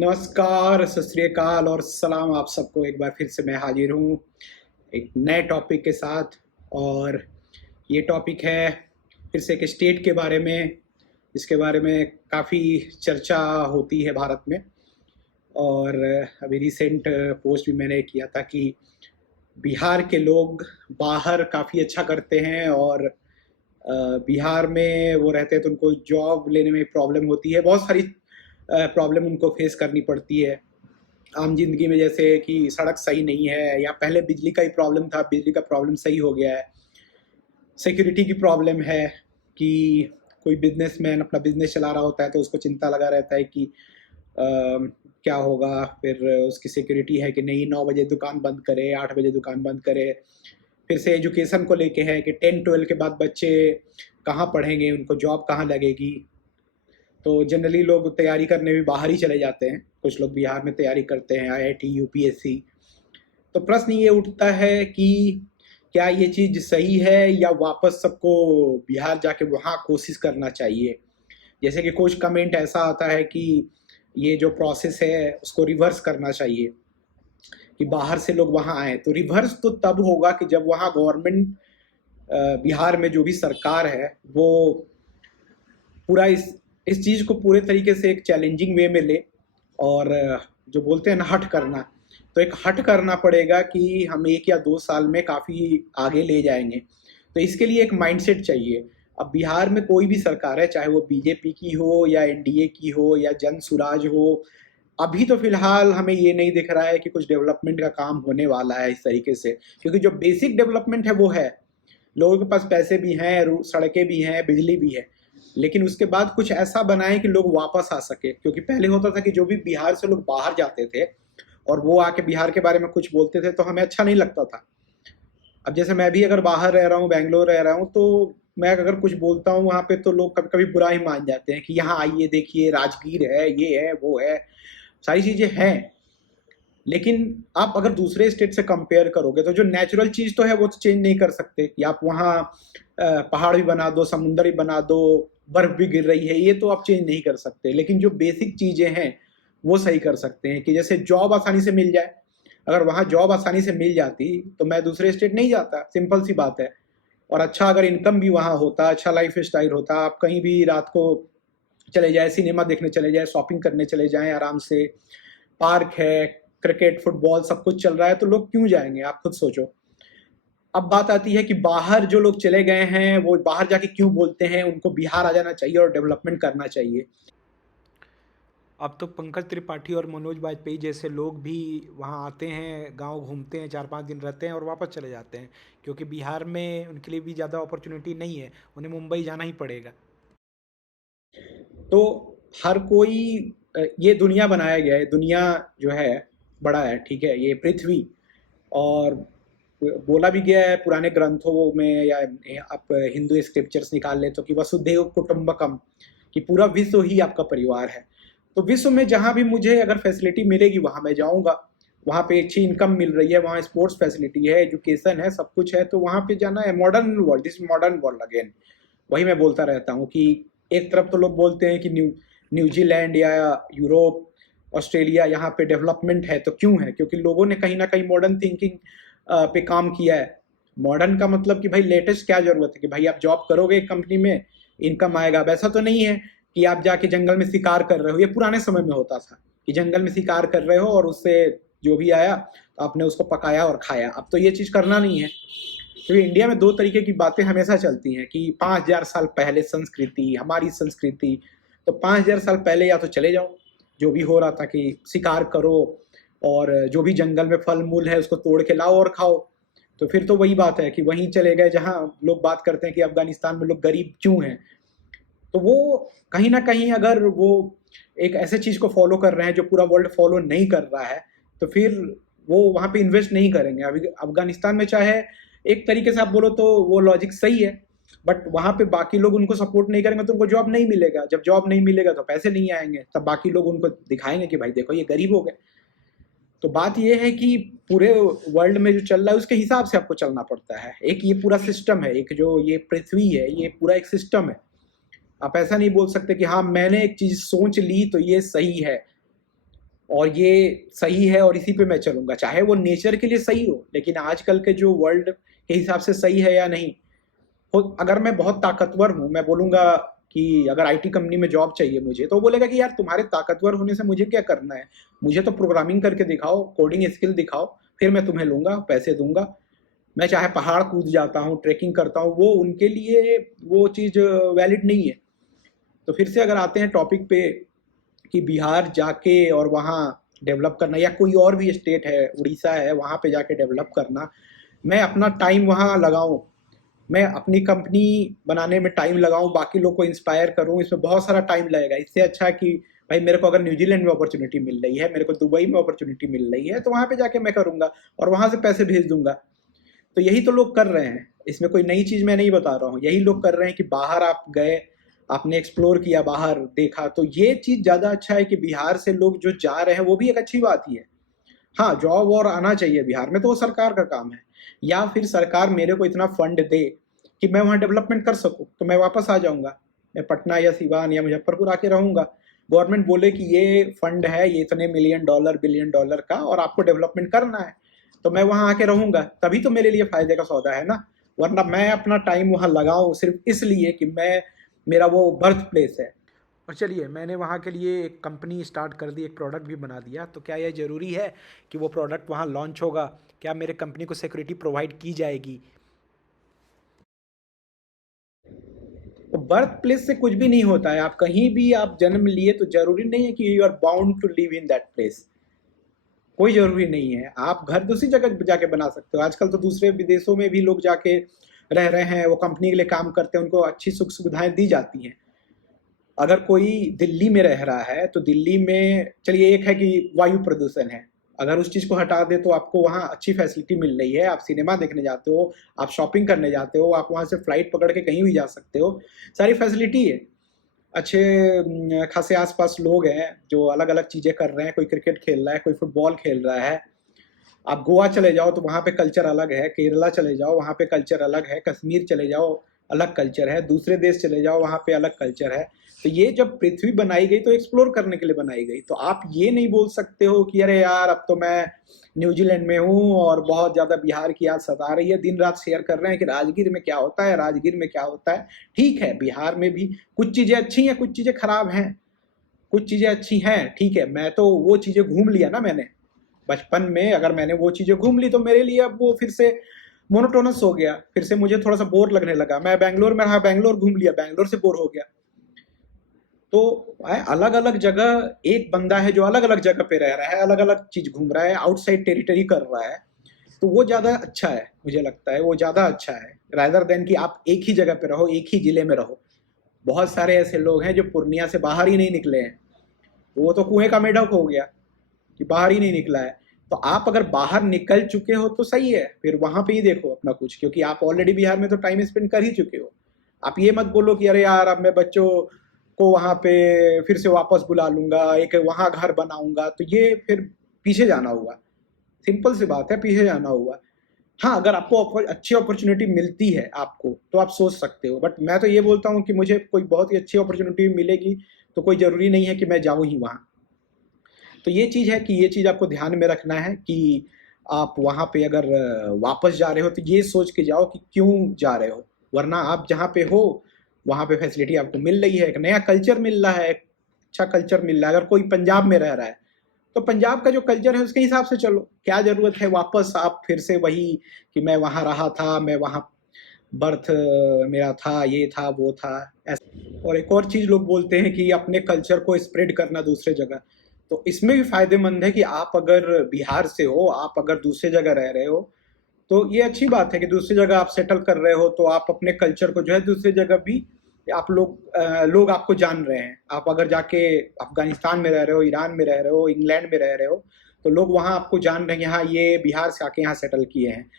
नमस्कार, सत श्री अकाल और सलाम आप सबको। एक बार फिर से मैं हाजिर हूँ एक नए टॉपिक के साथ। और ये टॉपिक है फिर से एक स्टेट के बारे में, जिसके बारे में काफ़ी चर्चा होती है भारत में। और अभी रिसेंट पोस्ट भी मैंने किया था कि बिहार के लोग बाहर काफ़ी अच्छा करते हैं और बिहार में वो रहते हैं तो उनको जॉब लेने में प्रॉब्लम होती है, बहुत सारी प्रॉब्लम उनको फेस करनी पड़ती है आम जिंदगी में। जैसे कि सड़क सही नहीं है, या पहले बिजली का ही प्रॉब्लम था, बिजली का प्रॉब्लम सही हो गया है। सिक्योरिटी की प्रॉब्लम है कि कोई बिजनेसमैन अपना बिजनेस चला रहा होता है तो उसको चिंता लगा रहता है कि क्या होगा, फिर उसकी सिक्योरिटी है कि नहीं 9 बजे दुकान बंद करे, 8 बजे दुकान बंद करे। फिर से एजुकेशन को लेके है कि 10-12 के बाद बच्चे कहाँ पढ़ेंगे, उनको जॉब कहाँ लगेगी। तो जनरली लोग तैयारी करने भी बाहर ही चले जाते हैं, कुछ लोग बिहार में तैयारी करते हैं आईआईटी यूपीएससी। तो प्रश्न ये उठता है कि क्या ये चीज़ सही है या वापस सबको बिहार जाके वहाँ कोशिश करना चाहिए। जैसे कि कुछ कमेंट ऐसा आता है कि ये जो प्रोसेस है उसको रिवर्स करना चाहिए, कि बाहर से लोग वहाँ आए। तो रिवर्स तो तब होगा कि जब वहाँ गवर्नमेंट, बिहार में जो भी सरकार है वो पूरा इस चीज़ को पूरे तरीके से एक चैलेंजिंग वे में ले। और जो बोलते हैं ना हट करना, तो एक हट करना पड़ेगा कि हम 1 या 2 साल में काफ़ी आगे ले जाएंगे। तो इसके लिए एक माइंडसेट चाहिए। अब बिहार में कोई भी सरकार है, चाहे वो बीजेपी की हो या एनडीए की हो या जन सुराज हो, अभी तो फिलहाल हमें ये नहीं दिख रहा है कि कुछ डेवलपमेंट का काम होने वाला है इस तरीके से। क्योंकि जो बेसिक डेवलपमेंट है वो है, लोगों के पास पैसे भी हैं, सड़कें भी हैं, बिजली भी है। लेकिन उसके बाद कुछ ऐसा बनाए कि लोग वापस आ सके। क्योंकि पहले होता था कि जो भी बिहार से लोग बाहर जाते थे और वो आके बिहार के बारे में कुछ बोलते थे तो हमें अच्छा नहीं लगता था। अब जैसे मैं भी अगर बाहर रह रहा हूँ, बैंगलोर रह रहा हूँ, तो मैं अगर कुछ बोलता हूँ वहाँ पे तो लोग कभी कभी बुरा ही मान जाते हैं कि यहाँ आइए, देखिए राजगीर है, ये है वो है, सारी चीजें हैं। लेकिन आप अगर दूसरे स्टेट से कंपेयर करोगे तो जो नेचुरल चीज तो है वो तो चेंज नहीं कर सकते कि आप वहाँ पहाड़ भी बना दो, समुंदर भी बना दो, बर्फ भी गिर रही है, ये तो आप चेंज नहीं कर सकते। लेकिन जो बेसिक चीजें हैं वो सही कर सकते हैं, कि जैसे जॉब आसानी से मिल जाए। अगर वहाँ जॉब आसानी से मिल जाती तो मैं दूसरे स्टेट नहीं जाता, सिंपल सी बात है। और अच्छा अगर इनकम भी वहाँ होता, अच्छा लाइफ स्टाइल होता, आप कहीं भी रात को चले जाए, सिनेमा देखने चले जाए, शॉपिंग करने चले जाएं आराम से, पार्क है, क्रिकेट फुटबॉल सब कुछ चल रहा है, तो लोग क्यों जाएंगे, आप खुद सोचो। अब बात आती है कि बाहर जो लोग चले गए हैं वो बाहर जाके क्यों बोलते हैं उनको बिहार आ जाना चाहिए और डेवलपमेंट करना चाहिए। अब तो पंकज त्रिपाठी और मनोज वाजपेयी जैसे लोग भी वहाँ आते हैं, गांव घूमते हैं, 4-5 दिन रहते हैं और वापस चले जाते हैं, क्योंकि बिहार में उनके लिए भी ज़्यादा अपॉर्चुनिटी नहीं है, उन्हें मुंबई जाना ही पड़ेगा। तो हर कोई, ये दुनिया बनाया गया है, दुनिया जो है बड़ा है, ठीक है, ये पृथ्वी। और बोला भी गया है पुराने ग्रंथों में, या आप हिंदू स्क्रिप्चर्स निकाल ले तो, कि वसुधैव कुटुंबकम, कि पूरा विश्व ही आपका परिवार है। तो विश्व में जहाँ भी मुझे अगर फैसिलिटी मिलेगी वहाँ मैं जाऊँगा। वहाँ पे अच्छी इनकम मिल रही है, वहाँ स्पोर्ट्स फैसिलिटी है, एजुकेशन है, सब कुछ है, तो वहाँ पे जाना है। Modern world, this modern world again. वही मैं बोलता रहता हूँ कि एक तरफ तो लोग बोलते हैं कि न्यूजीलैंड या यूरोप, ऑस्ट्रेलिया, यहाँ पे डेवलपमेंट है। तो क्यों है? क्योंकि लोगों ने कहीं ना कहीं मॉडर्न थिंकिंग पे काम किया है। मॉडर्न का मतलब कि भाई लेटेस्ट क्या जरूरत है, कि भाई आप जॉब करोगे एक कंपनी में, इनकम आएगा। वैसा तो नहीं है कि आप जाके जंगल में शिकार कर रहे हो। ये पुराने समय में होता था कि जंगल में शिकार कर रहे हो और उससे जो भी आया तो आपने उसको पकाया और खाया। अब तो ये चीज करना नहीं है। क्योंकि इंडिया में दो तरीके की बातें हमेशा चलती हैं कि 5,000 साल पहले संस्कृति, हमारी संस्कृति। तो 5,000 साल पहले या तो चले जाओ, जो भी हो रहा था कि शिकार करो और जो भी जंगल में फल मूल है उसको तोड़ के लाओ और खाओ। तो फिर तो वही बात है कि वहीं चले गए जहां लोग बात करते हैं कि अफगानिस्तान में लोग गरीब क्यों हैं। तो वो कहीं ना कहीं अगर वो एक ऐसे चीज को फॉलो कर रहे हैं जो पूरा वर्ल्ड फॉलो नहीं कर रहा है, तो फिर वो वहां पे इन्वेस्ट नहीं करेंगे। अभी अफगानिस्तान में चाहे एक तरीके से आप बोलो तो वो लॉजिक सही है, बट वहां पे बाकी लोग उनको सपोर्ट नहीं करेंगे तो उनको जॉब नहीं मिलेगा। जब जॉब नहीं मिलेगा तो पैसे नहीं आएंगे, तब बाकी लोग उनको दिखाएंगे कि भाई देखो ये गरीब हो गए। तो बात ये है कि पूरे वर्ल्ड में जो चल रहा है उसके हिसाब से आपको चलना पड़ता है। एक ये पूरा सिस्टम है, एक जो ये पृथ्वी है ये पूरा एक सिस्टम है। आप ऐसा नहीं बोल सकते कि हाँ मैंने एक चीज सोच ली तो ये सही है। और ये सही है और इसी पे मैं चलूंगा, चाहे वो नेचर के लिए सही हो, लेकिन आजकल के जो वर्ल्ड के हिसाब से सही है या नहीं हो। अगर मैं बहुत ताकतवर हूँ, मैं बोलूंगा कि अगर आईटी कंपनी में जॉब चाहिए मुझे, तो वो बोलेगा कि यार तुम्हारे ताकतवर होने से मुझे क्या करना है, मुझे तो प्रोग्रामिंग करके दिखाओ, कोडिंग स्किल दिखाओ, फिर मैं तुम्हें लूंगा, पैसे दूंगा। मैं चाहे पहाड़ कूद जाता हूँ, ट्रैकिंग करता हूँ, वो उनके लिए वो चीज़ वैलिड नहीं है। तो फिर से अगर आते हैं टॉपिक पे कि बिहार जाके और वहाँ डेवलप करना, या कोई और भी स्टेट है, उड़ीसा है, वहाँ पे जाके डेवलप करना, मैं अपना टाइम वहाँ लगाऊं, मैं अपनी कंपनी बनाने में टाइम लगाऊं, बाकी लोग को इंस्पायर करूं, इसमें बहुत सारा टाइम लगेगा। इससे अच्छा है कि भाई मेरे को अगर न्यूजीलैंड में अपॉर्चुनिटी मिल रही है, मेरे को दुबई में अपॉर्चुनिटी मिल रही है, तो वहाँ पे जाके मैं करूँगा और वहाँ से पैसे भेज दूंगा। तो यही तो लोग कर रहे हैं, इसमें कोई नई चीज़ मैं नहीं बता रहा हूँ। यही लोग कर रहे हैं कि बाहर आप गए, आपने एक्सप्लोर किया, बाहर देखा, तो ये चीज़ ज़्यादा अच्छा है कि बिहार से लोग जो जा रहे हैं, वो भी एक अच्छी बात ही है। हाँ, जॉब और आना चाहिए बिहार में, तो वो सरकार का काम है। या फिर सरकार मेरे को इतना फंड दे कि मैं वहाँ डेवलपमेंट कर सकूँ, तो मैं वापस आ जाऊँगा, मैं पटना या सिवान या मुजफ्फरपुर आके रहूँगा। गवर्नमेंट बोले कि ये फंड है, ये इतने मिलियन डॉलर बिलियन डॉलर का, और आपको डेवलपमेंट करना है, तो मैं वहाँ आके रहूँगा, तभी तो मेरे लिए फायदे का सौदा है ना। वरना मैं अपना टाइम वहाँ लगाऊँ सिर्फ इसलिए कि मैं, मेरा वो बर्थ प्लेस है। और चलिए, मैंने वहाँ के लिए एक कंपनी स्टार्ट कर दी, एक प्रोडक्ट भी बना दिया, तो क्या यह ज़रूरी है कि वो प्रोडक्ट वहाँ लॉन्च होगा? क्या मेरे कंपनी को सिक्योरिटी प्रोवाइड की जाएगी? तो बर्थ प्लेस से कुछ भी नहीं होता है। आप कहीं भी आप जन्म लिए तो जरूरी नहीं है कि you are bound to live in that place. कोई जरूरी नहीं है, आप घर दूसरी जगह जाके बना सकते हो। आजकल तो दूसरे विदेशों में भी लोग जाके रह रहे हैं, वो कंपनी के लिए काम करते हैं, उनको अच्छी सुख सुविधाएं दी जाती हैं। अगर कोई दिल्ली में रह रहा है तो दिल्ली में, चलिए एक है कि वायु प्रदूषण है, अगर उस चीज़ को हटा दे तो आपको वहाँ अच्छी फैसिलिटी मिल रही है। आप सिनेमा देखने जाते हो, आप शॉपिंग करने जाते हो, आप वहाँ से फ्लाइट पकड़ के कहीं भी जा सकते हो, सारी फैसिलिटी है। अच्छे खासे आसपास लोग हैं जो अलग अलग चीज़ें कर रहे हैं, कोई क्रिकेट खेल रहा है, कोई फुटबॉल खेल रहा है। आप गोवा चले जाओ तो वहाँ पे कल्चर अलग है, केरला चले जाओ वहाँ पे कल्चर अलग है, कश्मीर चले जाओ अलग कल्चर है, दूसरे देश चले जाओ वहाँ पे अलग कल्चर है। तो ये जब पृथ्वी बनाई गई तो एक्सप्लोर करने के लिए बनाई गई। तो आप ये नहीं बोल सकते हो कि अरे यार अब तो मैं न्यूजीलैंड में हूँ और बहुत ज़्यादा बिहार की याद सता रही है, दिन रात शेयर कर रहे हैं कि राजगीर में क्या होता है, राजगीर में क्या होता है। ठीक है, बिहार में भी कुछ चीज़ें अच्छी हैं, कुछ चीज़ें खराब हैं, कुछ चीज़ें अच्छी हैं, ठीक है। मैं तो वो चीज़ें घूम लिया ना, मैंने बचपन में अगर मैंने वो चीज़ें घूम ली तो मेरे लिए अब वो फिर से मोनोटोनस हो गया, फिर से मुझे थोड़ा सा बोर लगने लगा। मैं बैंगलोर में रहा, बैंगलोर घूम लिया, बैंगलोर से बोर हो गया। तो अलग अलग जगह एक बंदा है जो अलग अलग जगह पे रह रहा है, अलग अलग चीज घूम रहा है, आउटसाइड टेरिटरी कर रहा है, तो वो ज्यादा अच्छा है, मुझे लगता है वो ज्यादा अच्छा है, रादर देन कि आप एक ही जगह पे रहो, एक ही जिले में रहो। बहुत सारे ऐसे लोग हैं जो पूर्णिया से बाहर ही नहीं निकले हैं, तो वो तो कुएं का मेढक हो गया कि बाहर ही नहीं निकला है। तो आप अगर बाहर निकल चुके हो तो सही है, फिर वहां पे ही देखो अपना कुछ, क्योंकि आप ऑलरेडी बिहार में तो टाइम स्पेंड कर ही चुके हो। आप ये मत बोलो कि अरे यार अब मैं बच्चों को वहां पे फिर से वापस बुला लूंगा, एक वहां घर बनाऊंगा, तो ये फिर पीछे जाना होगा। सिंपल सी बात है, पीछे जाना होगा। हाँ, अगर आपको अच्छी अपॉर्चुनिटी मिलती है आपको, तो आप सोच सकते हो, बट मैं तो ये बोलता हूँ कि मुझे कोई बहुत ही अच्छी अपॉर्चुनिटी मिलेगी तो कोई ज़रूरी नहीं है कि मैं जाऊँ ही वहाँ। तो ये चीज़ है कि ये चीज़ आपको ध्यान में रखना है कि आप वहाँ पे अगर वापस जा रहे हो तो ये सोच के जाओ कि क्यों जा रहे हो। वरना आप जहाँ पे हो वहाँ पे फैसिलिटी आपको मिल रही है, एक नया कल्चर मिल रहा है, एक अच्छा कल्चर मिल रहा है। अगर कोई पंजाब में रह रहा है तो पंजाब का जो कल्चर है उसके हिसाब से चलो, क्या ज़रूरत है वापस आप फिर से वही कि मैं वहाँ रहा था, मैं वहाँ बर्थ मेरा था, ये था वो था, ऐसा। और एक और चीज़ लोग बोलते हैं कि अपने कल्चर को स्प्रेड करना दूसरे जगह, तो इसमें भी फायदेमंद है कि आप अगर बिहार से हो, आप अगर दूसरे जगह रह रहे हो, तो ये अच्छी बात है कि दूसरी जगह आप सेटल कर रहे हो, तो आप अपने कल्चर को जो है दूसरी जगह भी आप लोग आपको जान रहे हैं। आप अगर जाके अफगानिस्तान में रह रहे हो, ईरान में रह रहे हो, इंग्लैंड में रह रहे हो, तो लोग वहाँ आपको जान रहे हैं, हाँ ये बिहार से आके यहाँ सेटल किए हैं।